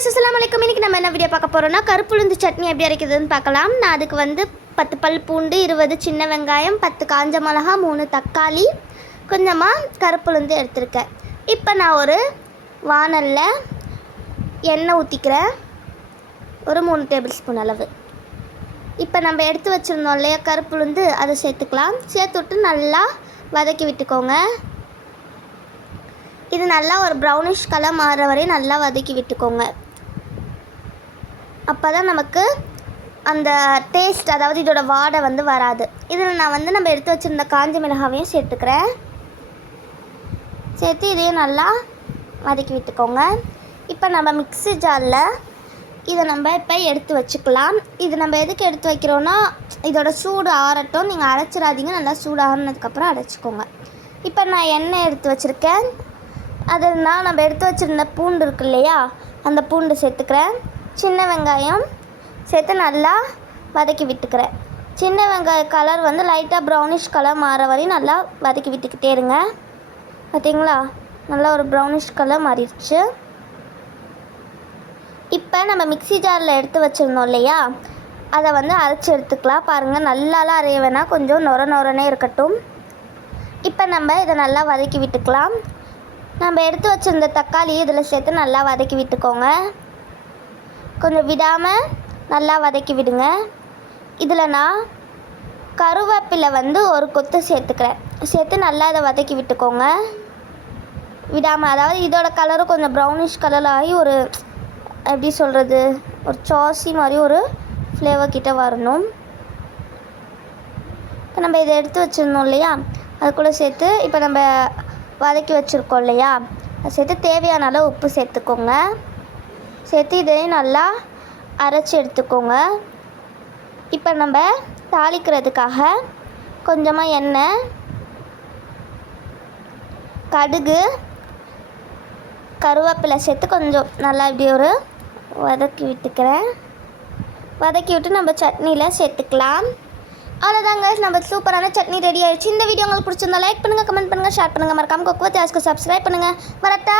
Guys அஸ்லாம் அலைக்கும் இன்னைக்கு நம்ம என்ன வீடியோ பார்க்க போகிறோம்னா கருப்புளுந்து சட்னி எப்படி அரைக்கிறதுன்னு பார்க்கலாம். நான் அதுக்கு வந்து பத்து பல் பூண்டு இருபது சின்ன வெங்காயம் பத்து காஞ்ச மிளகா மூணு தக்காளி கொஞ்சமாக கருப்புளுந்து எடுத்திருக்கேன். இப்போ நான் ஒரு வானலில் எண்ணெய் ஊற்றிக்கிறேன் ஒரு மூணு டேபிள் ஸ்பூன் அளவு. இப்போ நம்ம எடுத்து வச்சுருந்தோம் இல்லையா கருப்புளுந்து அதை சேர்த்துக்கலாம். சேர்த்து விட்டு நல்லா வதக்கி விட்டுக்கோங்க. இது நல்லா ஒரு ப்ரௌனிஷ் கலர் மாறுற வரையும் நல்லா வதக்கி விட்டுக்கோங்க. அப்போ தான் நமக்கு அந்த டேஸ்ட் அதாவது இதோட வாடை வந்து வராது. இதில் நான் வந்து நம்ம எடுத்து வச்சுருந்த காஞ்ச மிளகாவையும் சேர்த்துக்கிறேன். சேர்த்து இதையும் நல்லா வதக்கி விட்டுக்கோங்க. இப்போ நம்ம மிக்ஸி ஜாரில் இதை நம்ம இப்போ எடுத்து வச்சுக்கலாம். இது நம்ம எதுக்கு எடுத்து வைக்கிறோன்னா இதோட சூடு ஆறட்டும். நீங்கள் அரைச்சிடாதீங்க. நல்லா சூடு ஆறுனதுக்கப்புறம் அரைச்சிக்கோங்க. இப்போ நான் எண்ணெய் எடுத்து வச்சுருக்கேன். அதில் நம்ம எடுத்து வச்சுருந்த பூண்டு இருக்கு இல்லையா? அந்த பூண்டு சேர்த்துக்கிறேன். சின்ன வெங்காயம் சேர்த்து நல்லா வதக்கி விட்டுக்கிறேன். சின்ன வெங்காய கலர் வந்து லைட்டாக ப்ரௌனிஷ் கலர் மாற வரையும் நல்லா வதக்கி விட்டுக்கிட்டே இருங்க. பார்த்தீங்களா நல்லா ஒரு ப்ரௌனிஷ் கலர் மாறிடுச்சு. இப்போ நம்ம மிக்ஸி ஜாரில் எடுத்து வச்சுருந்தோம் இல்லையா? அதை வந்து அரைச்சி எடுத்துக்கலாம். பாருங்கள் நல்லாலாம் அரைய வேணால் கொஞ்சம் நொர நொரனே இருக்கட்டும். இப்போ நம்ம இதை நல்லா வதக்கி விட்டுக்கலாம். நம்ம எடுத்து வச்சுருந்த தக்காளி இதில் சேர்த்து நல்லா வதக்கி விட்டுக்கோங்க. கொஞ்சம் விடாமல் நல்லா வதக்கி விடுங்க. இதில் நான் கருவேப்பிலை வந்து ஒரு கொத்து சேர்த்துக்கிறேன். சேர்த்து நல்லா இதை வதக்கி விட்டுக்கோங்க. விடாமல் அதாவது இதோட கலரும் கொஞ்சம் ப்ரௌனிஷ் கலர் ஆகி ஒரு எப்படி சொல்கிறது ஒரு சாசி மாதிரி ஒரு ஃப்ளேவர் கிட்ட வரணும். இப்போ நம்ம இதை எடுத்து வச்சுருந்தோம் இல்லையா? அது கூட சேர்த்து இப்போ நம்ம வதக்கி வச்சுருக்கோம் இல்லையா? அதை சேர்த்து தேவையான அளவு உப்பு சேர்த்துக்கோங்க. சேர்த்து இதையும் நல்லா அரைச்சி எடுத்துக்கோங்க. இப்போ நம்ம தாளிக்கிறதுக்காக கொஞ்சமாக எண்ணெய் கடுகு கருவேப்பிலை சேர்த்து கொஞ்சம் நல்லா இப்படி ஒரு வதக்கி விட்டுக்கிறேன். வதக்கி விட்டு நம்ம சட்னியில் சேர்த்துக்கலாம். அவ்வளோதாங்க நம்ம சூப்பரான சட்னி ரெடி ஆயிடுச்சு. இந்த வீடியோ உங்களுக்கு பிடிச்சிருந்தா லைக் பண்ணுங்கள் கமெண்ட் பண்ணுங்கள் ஷேர் பண்ணுங்கள் மறக்காமல் கொக்குவத்தி ஆஸ்க்கு சப்ஸ்கிரைப் பண்ணுங்கள் வரட்டா!